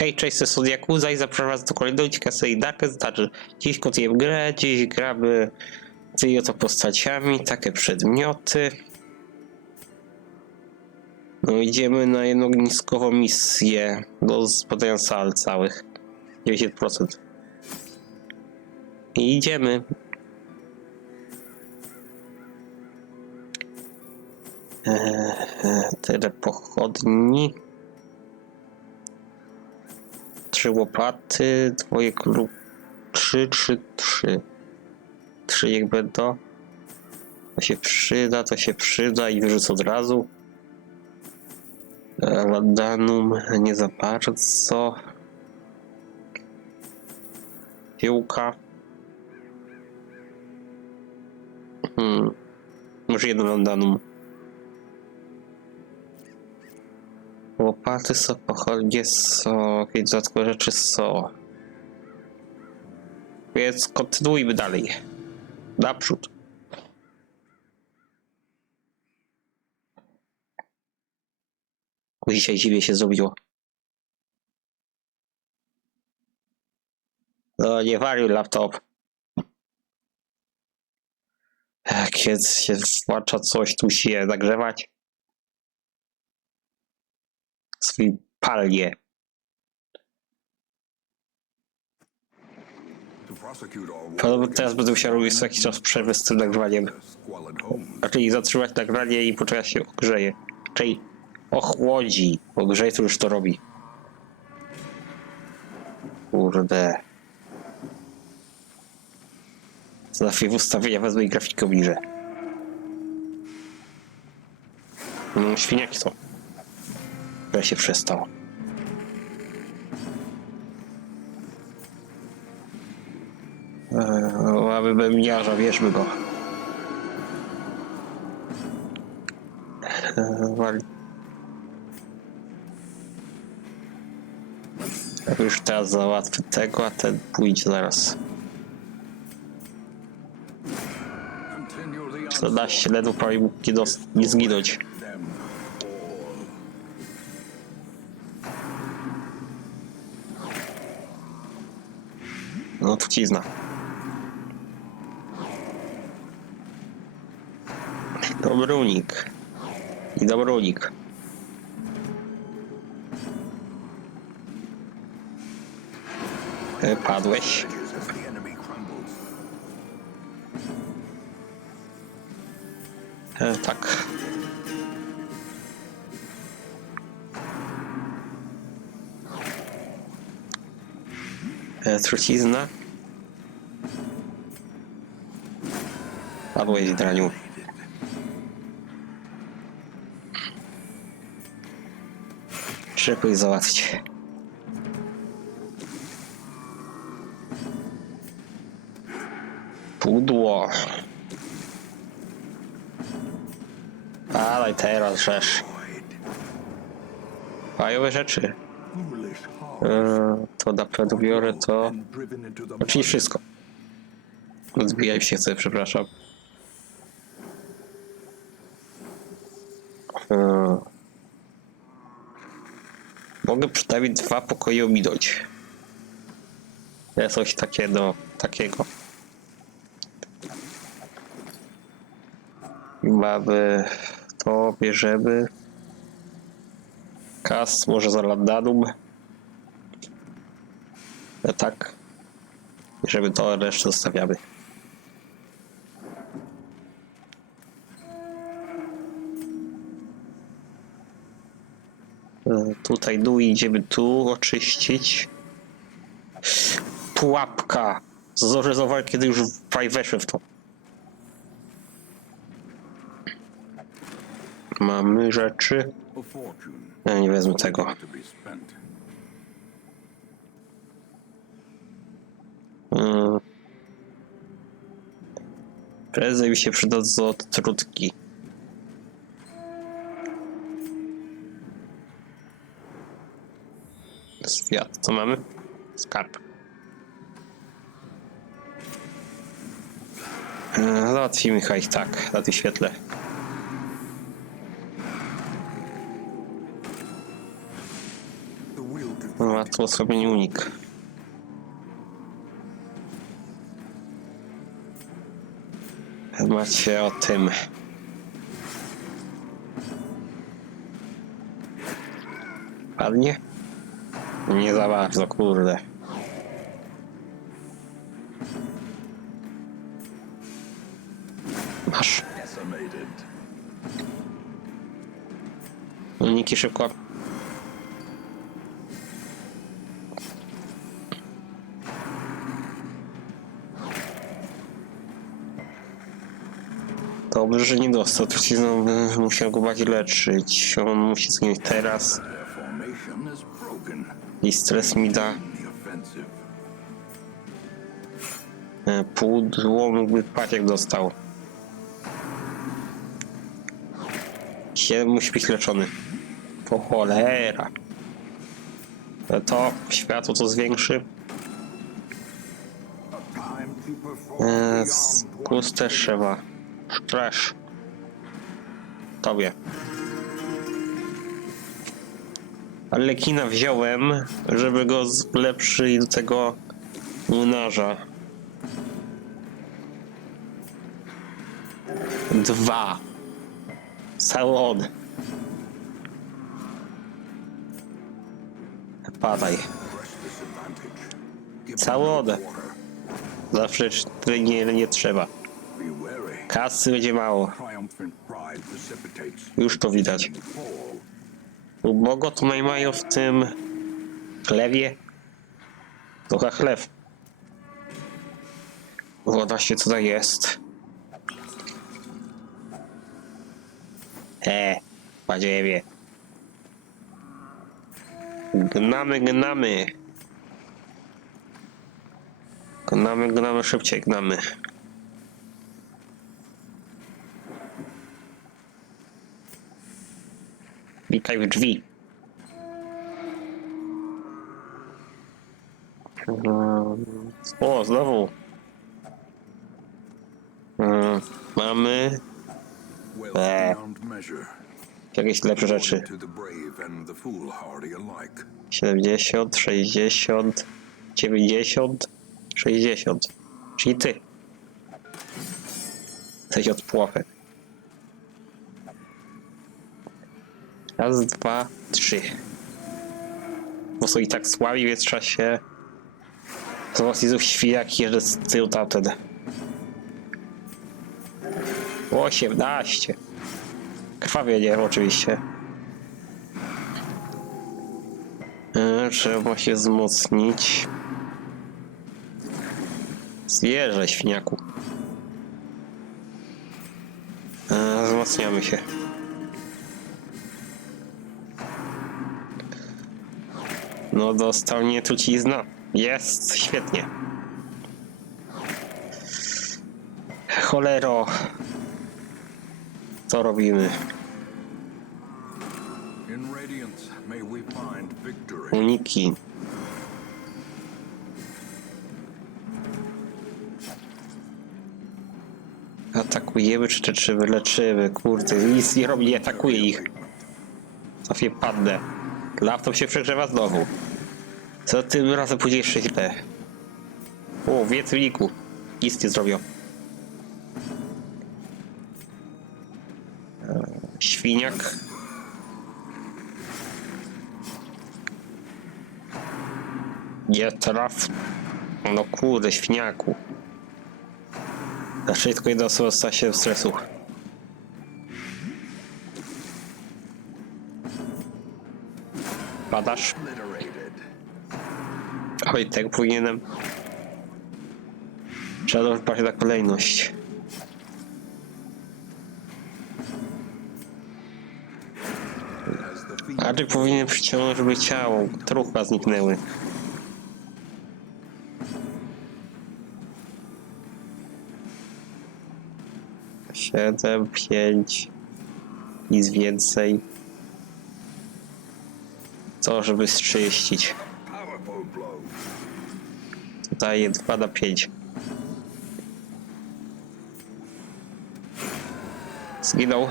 Hej, cześć, to jest Yakuza i zapraszam was do kolejnego odcinka serii Darkest Dungeon. Dziś kontujemy grę, dziś gramy z oto postaciami, takie przedmioty. No idziemy na jedną ogniskową misję do zbadania sal całych. 90%. I idziemy. Eee, tyle pochodni. Trzy łopaty, dwoje klub. Trzy, trzy, trzy. Trzy jak będą. To się przyda, to się przyda i wyrzucę od razu. E, Ladanum nie za bardzo. Piłka. Hmm. Może jedno Ladanum. Łopaty są, pochodnie są, jakieś dodatkowe rzeczy są. Więc kontynuujmy dalej. Naprzód. Dzisiaj dziwnie się zrobiło. No nie wariuj laptop. Ech, Kiedy się włącza coś, tu się nagrzewać. Swój palnie. Podobno teraz będę musiał robić co jakiś czas przerwy z tym nagrywaniem. Raczej zatrzymać nagranie i poczekać się ogrzeje. Czyli ochłodzi. Bo grzeje to już to robi. Kurde. Za chwilę w ustawienia wezmę i grafikę obniżę. No, świniaki są. Ja się przestało. Eee, bębniarza, bierzmy go. Eee, Już teraz załatwię tego, a ten pójdzie zaraz. 14 ledwo prawie mógł nie, nie zginąć. No trucizna. Dobry unik. I dobry unik. E, Padłeś. E, tak. E, trucizna. Padłeś, draniu. Trzeba ich załatwić. Pudło. Dalej teraz rzecz. Fajowe rzeczy. E, to na pewno biorę to. Czyli wszystko. Odbijaj się chcę, przepraszam. Mogę przynajmniej dwa pokoje ominąć. Coś takie do takiego. Mamy to, bierzemy. Kas, może za Landanum. E, tak. Bierzemy to, resztę zostawiamy. Tutaj dół idziemy tu oczyścić. Pułapka. Zauważyć, kiedy już prawie weszłem w to. Mamy rzeczy. Ja nie wezmę tego. Mm. Prędzej mi się przyda do odtrutki. Co mamy? Skarb. E, Załatwimy ich tak, na tym świetle. No, Łatwo osłabienie unik. Macie o tym. Padnie? Nie za bardzo, kurde. Masz. Uniki szybko. Dobrze, że nie dostał. Trucizną by musiał go leczyć. On musi zginąć teraz. I stres mi da e, pudło, mógłby jak dostał. Siedem musi być leczony. Po cholera. E, To światło to zwiększy. E, beyond Skus też trzeba. Strasz. Tobie. Ale kina wziąłem, żeby go zlepszyć do tego młynarza. Dwa. Cały od. Padaj. Cały. Zawsze nie, nie trzeba. Kasy będzie mało. Już to widać. Ubogo to mają w tym chlewie. Trochę chlew. Woda się tutaj jest. E, badziewie. Gnamy, gnamy. Gnamy, gnamy, szybciej gnamy. Witaj w drzwi. Mm, O, znowu. Mm, Mamy measure. jakieś lepsze rzeczy. To the brave and the foolhardy alike. 70, 60, 90, 60. Czyli ty. Jesteś od płochy. Raz, dwa, trzy. Bo są i tak słabi, więc trzeba się... Z was widzów świjaki jeżdżę z tyłu tamten. 18. Krwawienie oczywiście. E, Trzeba się wzmocnić. Zwierzę, świniaku. E, Wzmacniamy się. No dostał nie trucizna. Jest, świetnie. Cholero. Co robimy? Uniki. Atakujemy czy, czy, czy wyleczymy? Kurde, nic nie robi, nie atakuje ich. Cofie padnę. Laptop się przegrzewa znowu. Co tym razem pójdzie jeszcze źle? O, więcej uniku. Nic nie zrobią. Eee, Świniak. Nie traf. No kurde, świniaku. Znaczy tylko jedna osoba stała się w stresu. Padasz? Oj, tak powinienem. Trzeba dbać na kolejność. As the fiend A czy powinien przyciągnąć, żeby ciało, trupa zniknęły. Siedem, pięć, nic więcej. Co, żeby strzyścić. Daje 2 na 5. Zginął.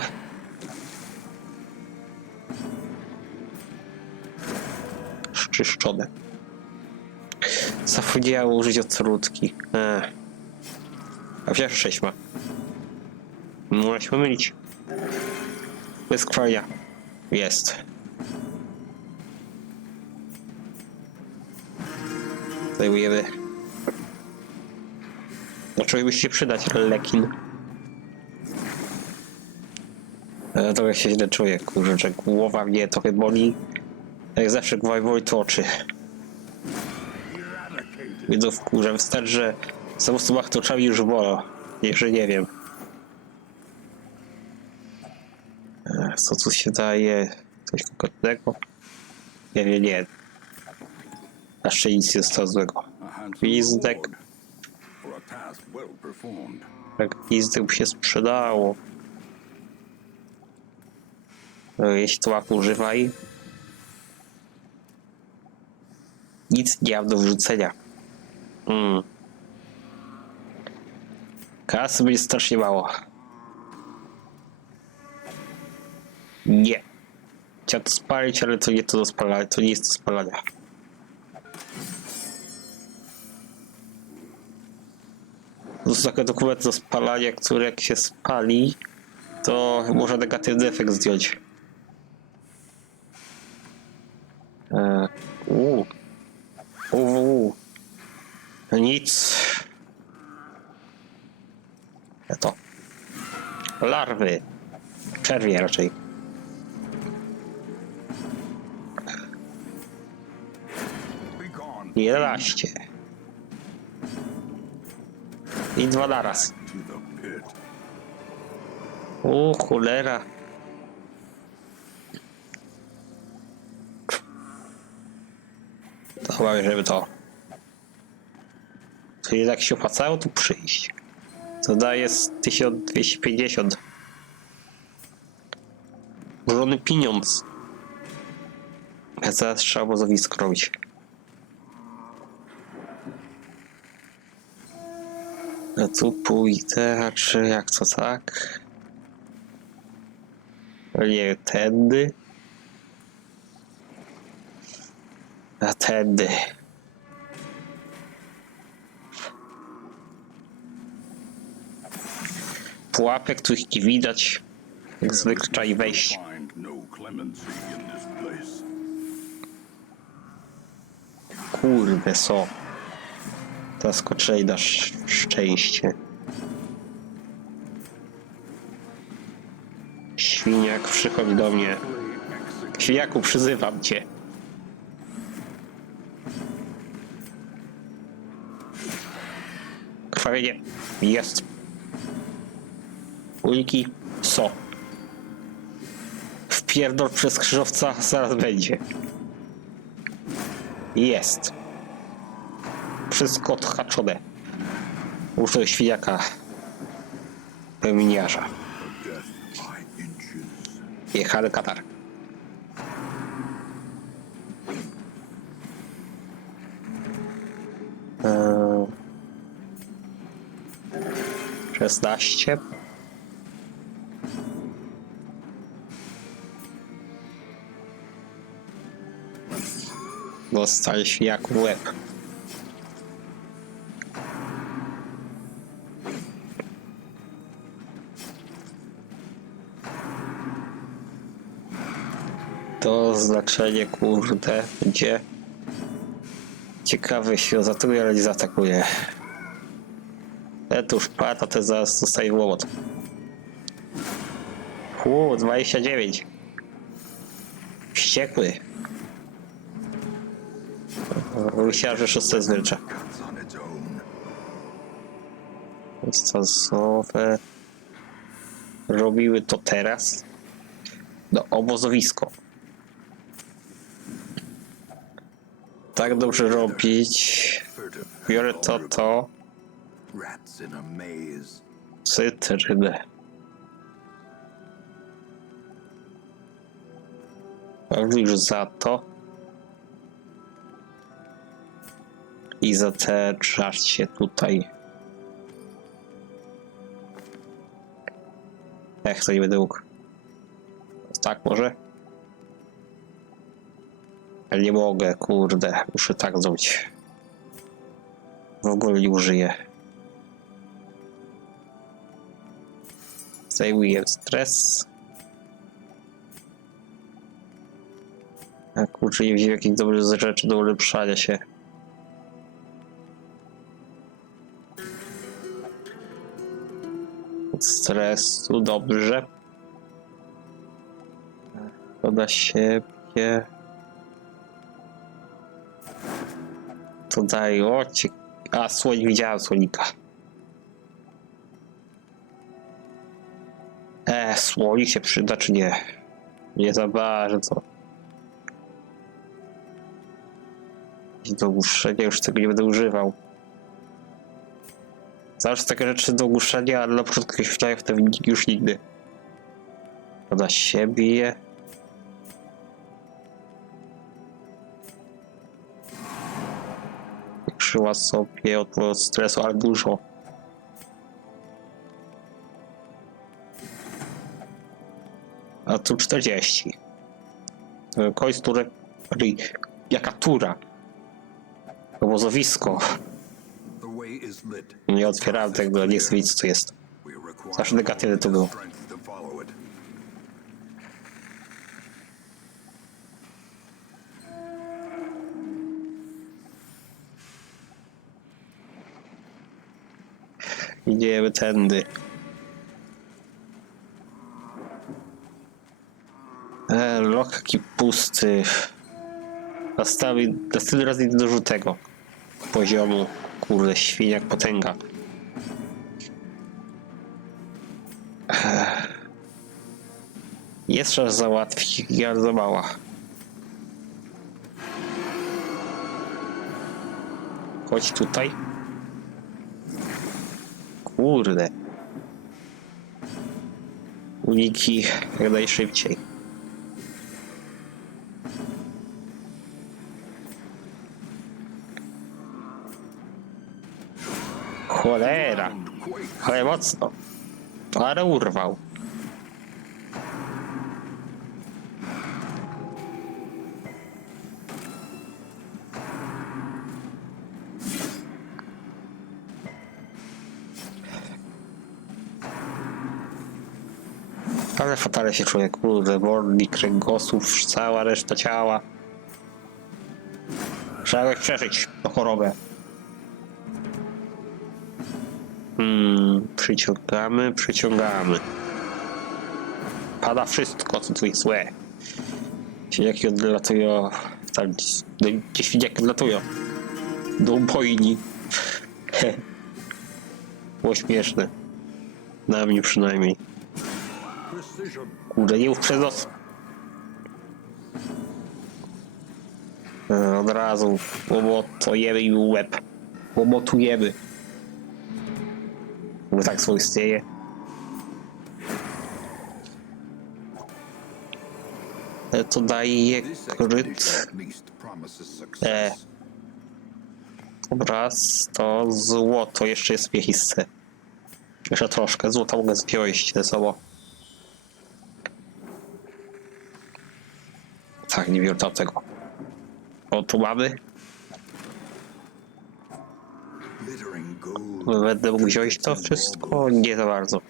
Szczyszczone. Zapomniałem użyć odtrutki. A przecież 6 ma. Można się pomylić. Bez krwania. Jest. Zajmujemy. Zaczął mi się przydać lekin. E, Trochę się źle czuję, kurczę, głowa mnie trochę boli. Jak zawsze głowa boli to oczy. Mnie to wkurza. Wystarczy, że za mocno machną oczami już. Nie, że nie wiem. E, Co tu się daje? Coś konkretnego? Nie, nie, nie. Na szczęście nic nie zostało złego. Gwizdek. Tak, gwizdek by się sprzedało. E, Jeśli to łap używaj. Nic nie mam do wrzucenia. Mm. Kasy będzie strasznie mało. Nie. Chciałem to spalić, ale to nie to do spalania, to nie jest do spalania. Takie dokumenty do spalania, które jak się spali, to można negatywny efekt zdjąć. Eee, uu. Uuu. Nic. To. Larwy. Czerwie raczej. 11. I dwa naraz. O, cholera. To chyba żeby to. To jednak się opłacało tu przyjść. To daje z 1250. Włożony pieniądz. Ja zaraz trzeba obozowisko robić. Tu pójdę, a czy jak to tak? Nie, tędy. A tędy. Pułapek, których nie widać. Jak zwykle trzeba i wejść. No. Kurde, co? Zaskoczenie na sz- szczęście. Świniak, przychodź do mnie. Świniaku, przyzywam cię. Krwawienie. Jest. Uliki. Co? Wpierdol przez krzyżowca zaraz będzie. Jest. Wszystko odhaczone. Muszę świniaka. Pełniarza. Jechany katar. Eee, 16. Dostaje świniak w łeb. To znaczenie, kurde, będzie ciekawy się zaatakuje, ale nie zaatakuje. Ten tu już padł, a ten zaraz dostaje w łomot. Hu, 29. Wściekły. Myślałem, że szóste zwycza. Instansowe. Robiły to teraz. No, obozowisko. Tak dobrze robić. Biorę to, to. Cytrynę. Już za to. I za te żarcie tutaj. Ech, to nie będę mógł. Tak może? Ale nie mogę, kurde. Muszę tak zrobić. W ogóle nie użyję. Zajmuję stres. A kurczę, nie wziąłem jakichś dobrych rzeczy do ulepszania się. Od stresu, dobrze. Poda siebie. To daj, o ci... A, słoń, widziałem słonika. E, słonik się przyda, czy nie? Nie za bardzo. Do ogłuszenia już tego nie będę używał. Zawsze takie rzeczy do ogłuszenia, ale na początku się w wyniki już nigdy. Poda siebie. Krzyła sobie od tego stresu, ale dużo. A tu 40. E, Kość, turę... Jaka tura? Obozowisko. Nie otwierałem tego, nie chcę wiedzieć co jest. Zawsze negatywne to było. Idziemy tędy. E, lok jaki pusty. Nastawi, następny raz idę do żółtego poziomu. Kurde, świniak potęga. Ech. Jest czas załatwić, ale za mała. Chodź tutaj. Kurde. Uniki jak najszybciej. Cholera. Ale mocno. Ale urwał. Fatale się czuje, kurde, boli, kręgosłup, cała reszta ciała. Trzeba jakoś przeżyć tę chorobę. Hmm, przyciągamy, przyciągamy. Pada wszystko, co tu jest złe. Świniaki odlatują, tam, no, gdzie świniaki odlatują? Do ubojni. He. Było śmieszne. Na mnie przynajmniej. Kurde, nie przez nos. E, Od razu łomotujemy i łeb. Łomotujemy. Bo tak słowo istnieje. E, To daje kryt. E, obraz to złoto. Jeszcze jest miejsce. Jeszcze troszkę. Złota mogę wziąć ze sobą. Tak, nie biorę tego. O, tu mamy. Będę mógł wziąć to wszystko? Nie za bardzo.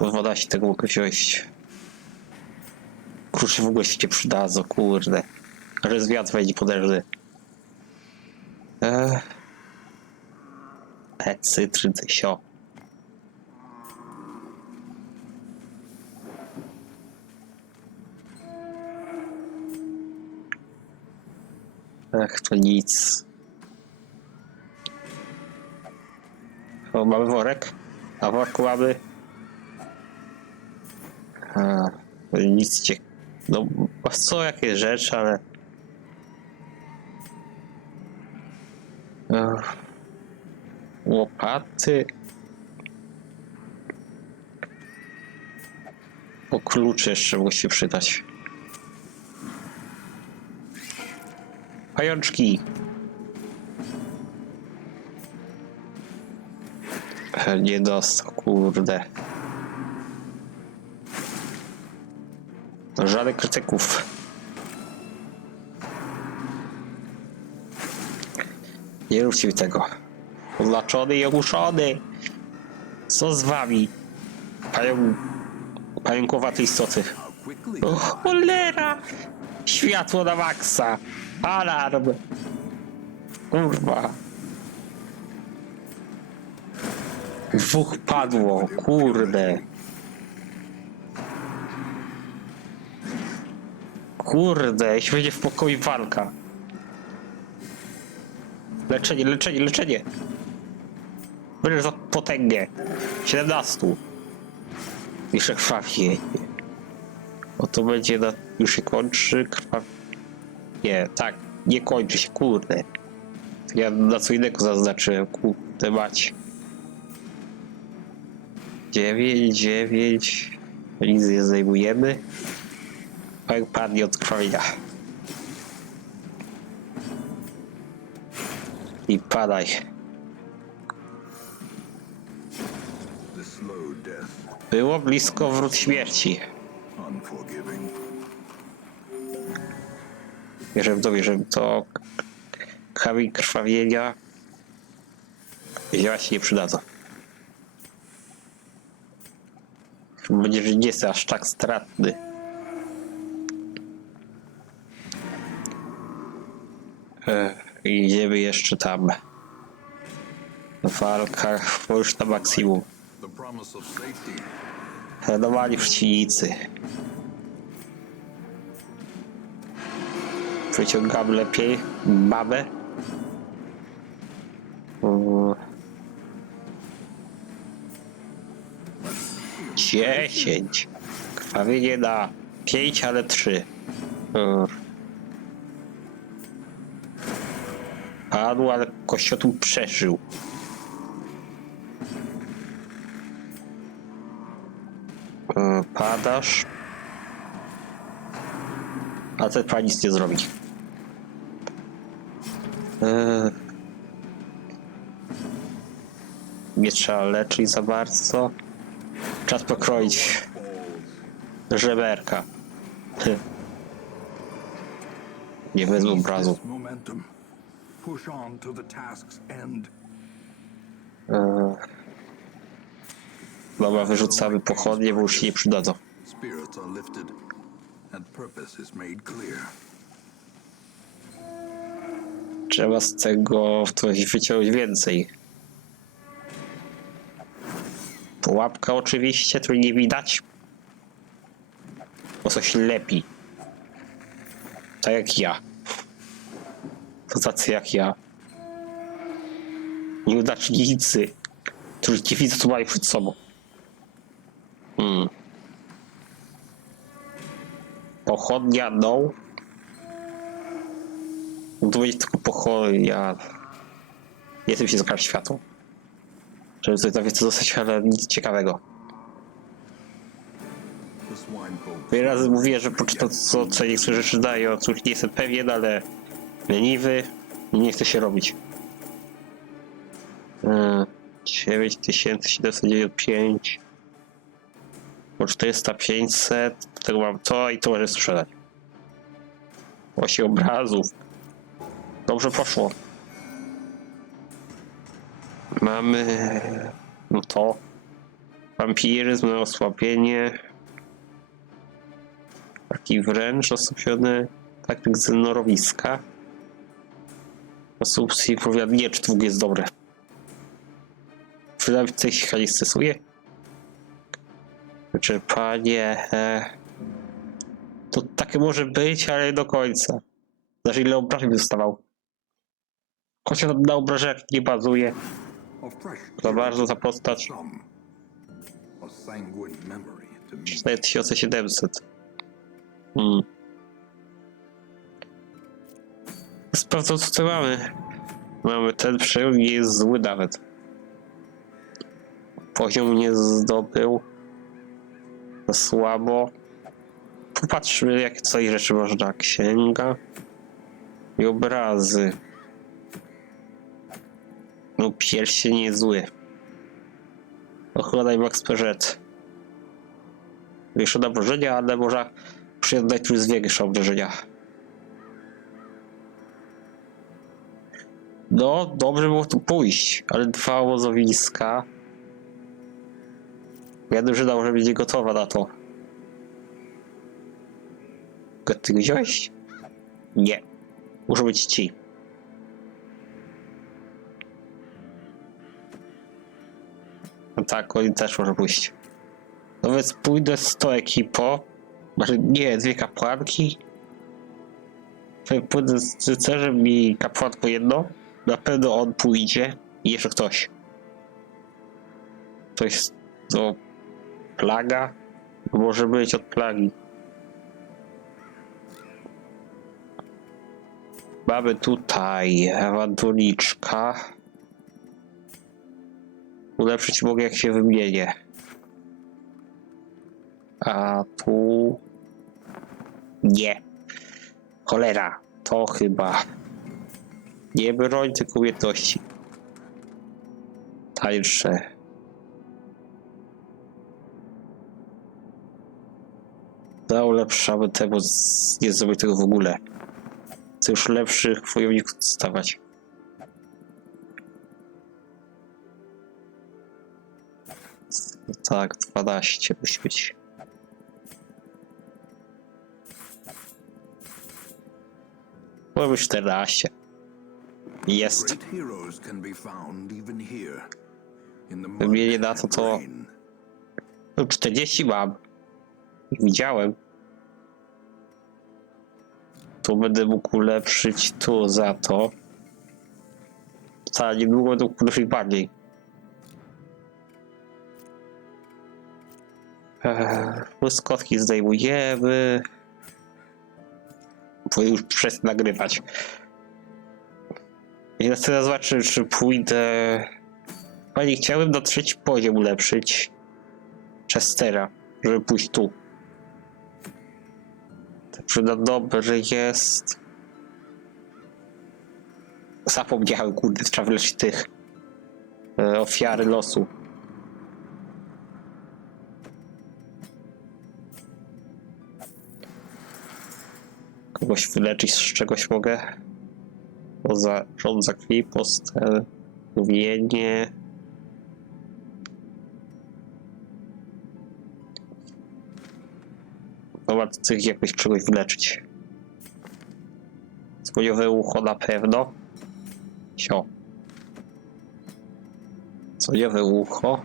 Woda się tego mogę wziąć. Kruszy w ogóle się nie przydadzą, kurde. Wiatr wejdzie poderżny. Eee. E, cytryn, sio. Ech, to nic. O, mamy worek. A w worku mamy... A, nic cię... No, są jakieś rzeczy, ale... Ech. Łopaty... O klucze jeszcze się przydać. Pajączki. Nie dostał, kurde. Żadnych krytyków. Nie róbcie mi tego. Oznaczony i ogłuszony. Co z wami? Pająk... Istoty. O cholera! Światło na maksa! Alarm! Kurwa. Dwóch padło, kurde. Kurde, jeśli będzie w pokoju walka. Leczenie, leczenie, leczenie. Będę za potęgę. 17. Jeszcze krwawie. O to będzie na... już się kończy krwaw... Nie, tak, nie kończy się, kurde. Ja na co innego zaznaczyłem, kurde mać. 9, 9. Nic nie zdejmujemy. Pająk padnie od krwawienia. I padaj. Było blisko wrót śmierci. Wierzę w to, wierzę w to. Kamień krwawienia. Zioła się nie przydadzą. Będzie, że nie jest aż tak stratny. E, Idziemy jeszcze tam. Walka, już na maksimum. Normalni przeciwnicy. Wyciągam lepiej. Mm. Dziesięć. Krwawienie na pięć, ale trzy. Padł, ale kościotł przeżył. Padasz. A ten pan nic nie zrobi. Nie trzeba leczyć za bardzo. Czas pokroić żeberka. Nie Seize obrazu. task's end. E, Dobra, wyrzucamy pochodnie, bo już się nie przydadzą. Spirits are lifted, and purpose is made clear. Trzeba z tego coś wyciąć więcej. Pułapka oczywiście, tu nie widać. Bo coś lepi. Tak jak ja. To tacy jak ja. Nieudacznicy, którzy nie widzą, co mają przed sobą. Hmm. Pochodnia, no. Będzie tylko pochodnia. Nie chcę się zabrać światło. Żeby coś tam więcej dostać, ale nic ciekawego. Wiele razy mówiłem, że poczytam co, co niektóre rzeczy dają, cóż nie jestem pewien, ale leniwy i nie chce się robić. Yy, 9795 po 400, 500, do tego mam to i to może sprzedać. 8 obrazów. Dobrze poszło. Mamy no to. Wampiryzm osłabienie. Taki wręcz osłabiony taktyk z norowiska. Asumcji powiadnie, czy to w ogóle jest dobre. Coś się nie stosuje. Wyczerpanie. E... To takie może być, ale nie do końca. Znaczy ile obrażeń by Chociaż na obrażeniach nie bazuje. Za bardzo ta postać. some. A sanguine memory to me. 4700. Hmm. Sprawdzam co tutaj mamy. Mamy ten nie jest zły nawet. Poziom nie zdobył. Za słabo. Popatrzmy jakie tutaj rzeczy można. Księga. I obrazy. No pierścień jest zły. Ochrona i Max Perzet. Większe obrażenia, ale można przyjąć plus większe obrażenia. No, dobrze było tu pójść, ale dwa obozowiska. Ja drużyna może będzie gotowa na to. Ty wziąłeś? Nie. Muszą być ci. Tak, oni też może pójść. No więc pójdę z tą ekipą. Może nie, dwie kapłanki. To Pójdę z rycerzem i kapłanką jedno. Na pewno on pójdzie. I jeszcze ktoś. Ktoś z- no, plaga. Może być od plagi. Mamy tutaj awanturniczka. Ulepszyć mogę jak się wymienię. A tu... Nie. Cholera. To chyba... Nie broń, tylko umiejętności. Tańsze. No, ulepszamy z... nie zrobię tego w ogóle. Chcę już lepszych wojowników stawać. Tak, 12 musi być. Być 14. Jest. Wymienię na to, to- rain. No 40 mam. Widziałem. Tu będę mógł ulepszyć tu za to. Wcale niedługo mógł ulepszyć bardziej. Eee, Błyskotki zdejmujemy. Bo już przez nagrywać. Ja chcę zobaczyć, czy pójdę... Panie, chciałbym na trzeci poziom ulepszyć. Chestera, żeby pójść tu. Także na dobry jest. Zapomniałem, kurde, trzeba wyleczyć tych e, ofiary losu. Kogoś wyleczyć z czegoś mogę? Poza rząd za krwi, postel, mówienie. Chyba tych jakoś czegoś wyleczyć. Słoniowe ucho na pewno. Sio. Słoniowe ucho.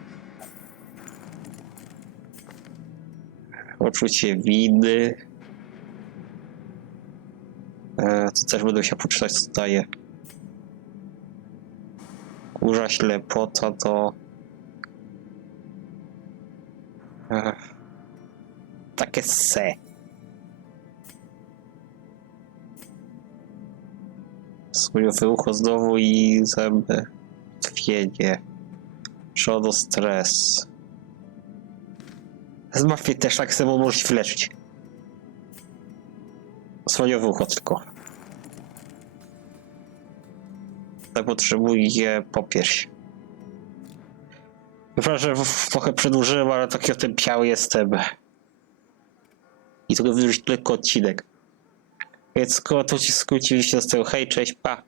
Poczucie winy. E, to też będę się poczytać co daje. Kurza ślepota to... E, takie se. Słoniowe ucho znowu i zęby. Twienie. Przodu stres. Zmartwię też tak samo możesz wyleczyć. Słoniowe ucho tylko. Potrzebuję popierś. Przepraszam, trochę przedłużyłem, ale taki otępiały jestem. I tylko wyrzucić lekko odcinek. Więc koło to ci skróciliście z tego. Hej, cześć, pa.